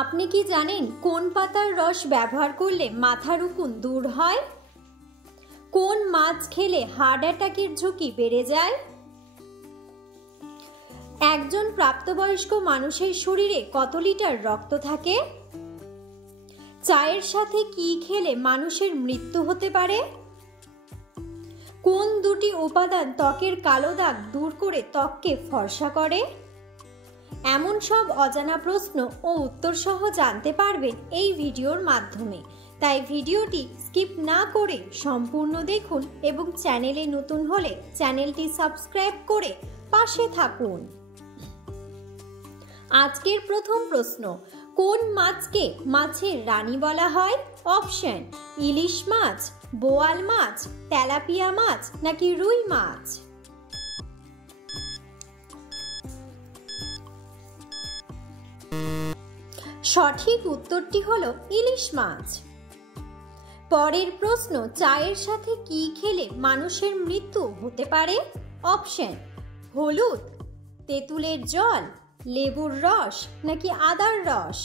আপনি কি জানেন কোন পাতার রস ব্যবহার করলে মাথার উকুন দূর হয়? কোন মাছ খেলে হার্ট অ্যাটাকের ঝুঁকি বেড়ে যায়? একজন প্রাপ্তবয়স্ক মানুষের শরীরে কত লিটার রক্ত থাকে? চায়ের সাথে কি খেলে মানুষের মৃত্যু হতে পারে? কোন দুটি উপাদান ত্বকের কালো দাগ দূর করে ত্বককে ফর্সা করে? এমন সব অজানা প্রশ্ন ও উত্তর সহ জানতে পারবেন এই ভিডিওর মাধ্যমে। তাই ভিডিওটি স্কিপ না করে সম্পূর্ণ দেখুন এবং চ্যানেলে নতুন হলে চ্যানেলটি সাবস্ক্রাইব করে পাশে থাকুন। আজকের প্রথম প্রশ্ন, কোন মাছকে মাছের রানী বলা হয়? অপশন: ইলিশ মাছ, বোয়াল মাছ, তেলাপিয়া মাছ নাকি রুই মাছ? সঠিক উত্তরটি হলো ইলিশ মাছ। পরের প্রশ্ন, চায়ের সাথে কি খেলে মানুষের মৃত্যু হতে পারে? অপশন: হলুদ, তেঁতুলের জল, লেবুর রস নাকি আদার রস?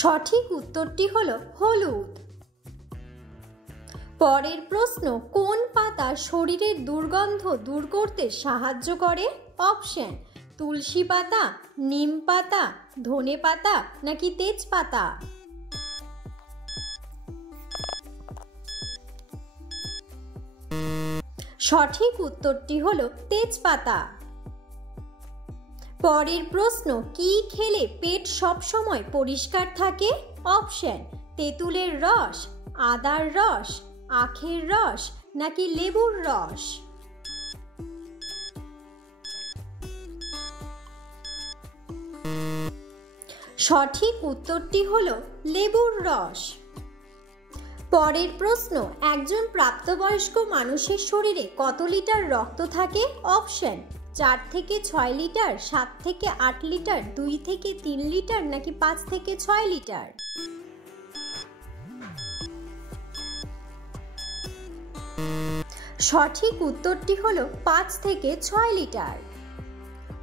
সঠিক উত্তরটি হলো হলুদ। পরের প্রশ্ন, কোন পাতা শরীরের দুর্গন্ধ দূর করতে সাহায্য করে? অপশন: তুলসী পাতা, নিম পাতা, ধনে পাতা নাকি তেজপাতা? সঠিক উত্তরটি হলো তেজপাতা। পরের প্রশ্ন, কি খেলে পেট সবসময় পরিষ্কার থাকে? অপশন: তেঁতুলের রস, আদার রস, আখের রস নাকি লেবুর রস? সঠিক উত্তরটি হলো লেবুর রস। পরের প্রশ্ন, একজন প্রাপ্তবয়স্ক মানুষের শরীরে কত লিটার রক্ত থাকে? অপশন: 4 থেকে 6 লিটার, 7 থেকে 8 লিটার, 2 থেকে 3 লিটার নাকি 5 থেকে 6 লিটার? সঠিক উত্তরটি হলো 5 থেকে 6 লিটার।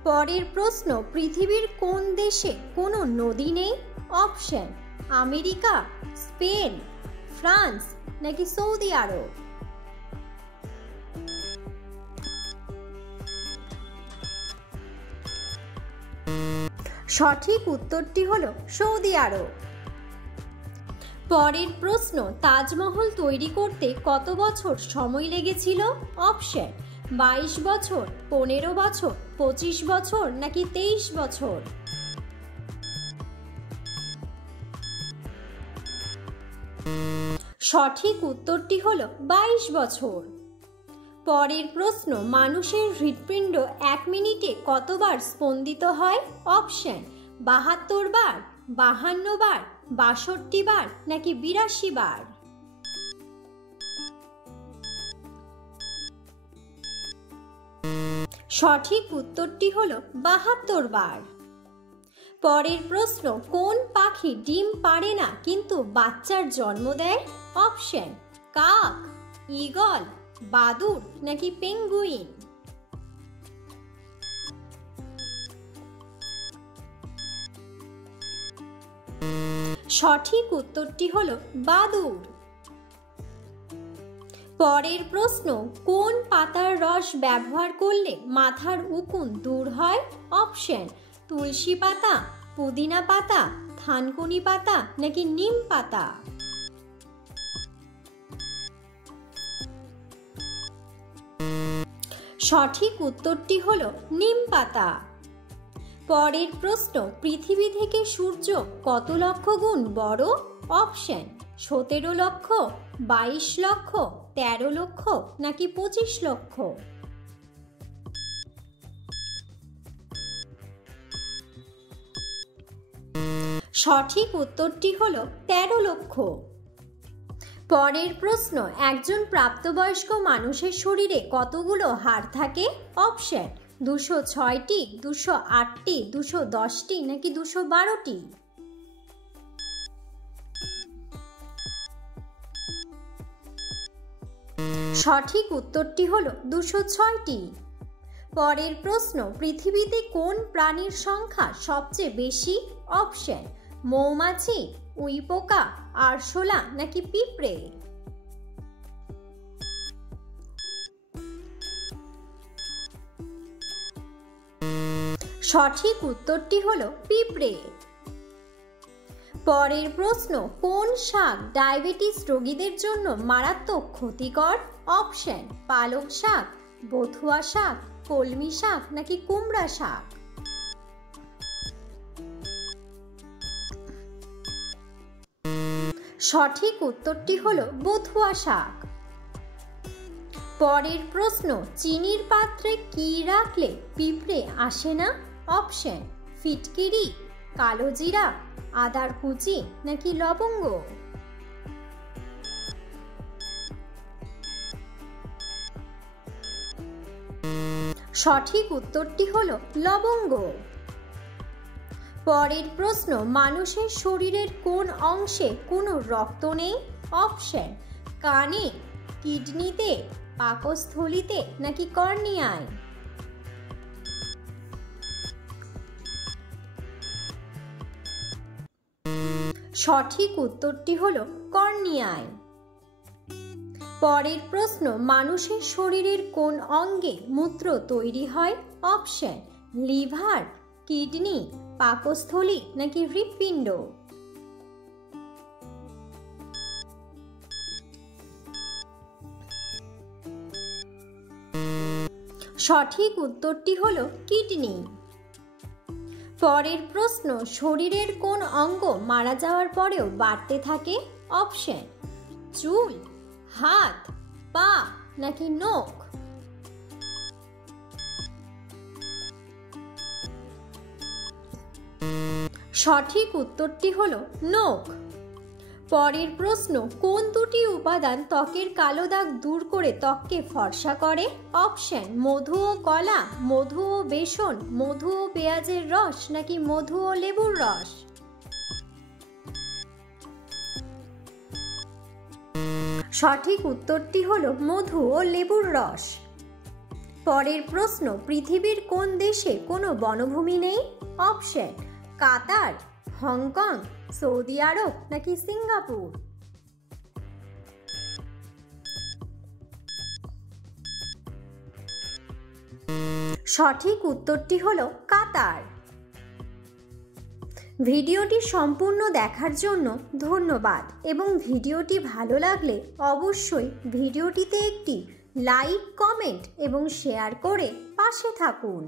পরের প্রশ্ন, পৃথিবীর কোন দেশে কোনো নদী নেই? অপশন: আমেরিকা, স্পেন, ফ্রান্স নাকি সৌদি আরব? সঠিক উত্তরটি হলো সৌদি আরব। পরের প্রশ্ন, তাজমহল তৈরি করতে কত বছর সময় লেগেছিল? অপশন: 22 বছর, 15 বছর, 25 বছর নাকি 23 বছর? সঠিক উত্তরটি হলো 22 বছর। পরের প্রশ্ন, মানুষের হৃৎপিণ্ড 1 মিনিটে কতবার স্পন্দিত হয়? অপশন: 72 বার, 52 বার, 62 বার নাকি 82 বার? সঠিক উত্তরটি হলো 72 বার। পরের প্রশ্ন, কোন পাখি ডিম পাড়ে না কিন্তু বাচ্চার জন্ম দেয়? অপশন: কাক, ঈগল, বাদুড় নাকি পেঙ্গুইন? সঠিক উত্তরটি হলো বাদুড়। পরের প্রশ্ন, কোন পাতার রস ব্যবহার করলে মাথার উকুন দূর হয়? অপশন: তুলসী পাতা, পুদিনা পাতা, থানকুনি পাতা নাকি নিম পাতা? সঠিক উত্তরটি হলো নিম পাতা। পরের প্রশ্ন, পৃথিবী থেকে সূর্য কত লক্ষ গুণ বড়? অপশন: 17 লক্ষ, 22 লক্ষ, 13 লক্ষ নাকি 25 লক্ষ? সঠিক উত্তরটি হলো 13 লক্ষ। পরের প্রশ্ন, একজন প্রাপ্তবয়স্ক মানুষের শরীরে কতগুলো হাড় থাকে? অপশন: 206টি, 208টি, 210টি নাকি 212টি? সঠিক উত্তরটি হলো 206টি। পরের প্রশ্ন, পৃথিবীতে কোন প্রাণীর সংখ্যা সবচেয়ে বেশি? অপশন, মৌমাছি, উইপোকা, আরশোলা নাকি পিঁপড়ে? সঠিক উত্তরটি হলো পিঁপড়ে। পরের প্রশ্ন, কোন শাক ডায়াবেটিস রোগীদের জন্য মারাত্মক ক্ষতিকর? অপশন, পালং শাক, বথুয়া শাক, কলমি শাক নাকি কুমড়া শাক? সঠিক উত্তরটি হলো বথুয়া শাক। পরের প্রশ্ন, চিনির পাত্রে কি রাখলে পিঁপড়ে আসে না? অপশন, ফিটকিরি, কালো জিরা, আদার কুচি নাকি লবঙ্গ? সঠিক উত্তরটি হলো লবঙ্গ। পরের প্রশ্ন, মানুষের শরীরের কোন অংশে কোনো রক্ত নেই? অপশন, কানে, কিডনিতে, পাকস্থলীতে নাকি কর্নিয়ায়? সঠিক উত্তরটি হলো কর্নিয়ায়। পরের প্রশ্ন, মানুষের শরীরের কোন অঙ্গে মূত্র তৈরি হয়? অপশন, লিভার, কিডনি, পাকস্থলী নাকি হৃৎপিণ্ড? সঠিক উত্তরটি হলো কিডনি। পরের প্রশ্ন, শরীরের কোন অঙ্গ মারা যাওয়ার পরেও বাড়তে থাকে? অপশন, চুল, হাত, পা নাকি নখ? সঠিক উত্তরটি হলো নখ। পরের প্রশ্ন, কোন দুটি উপাদান ত্বকের কালো দাগ দূর করে ত্বককে ফর্সা করে? অপশন, মধু ও কলা, মধু ও বেসন, মধু ও পেঁয়াজের রস নাকি মধু ও লেবুর রস? সঠিক উত্তরটি হলো মধু ও লেবুর রস। পরের প্রশ্ন, পৃথিবীর কোন দেশে কোনো বনভূমি নেই? অপশন, কাতার, হংকং, সৌদি আরব নাকি সিঙ্গাপুর? সঠিক উত্তরটি হলো কাতার। ভিডিওটি সম্পূর্ণ দেখার জন্য ধন্যবাদ এবং ভিডিওটি ভালো লাগলে অবশ্যই ভিডিওটিতে একটি লাইক, কমেন্ট এবং শেয়ার করে পাশে থাকুন।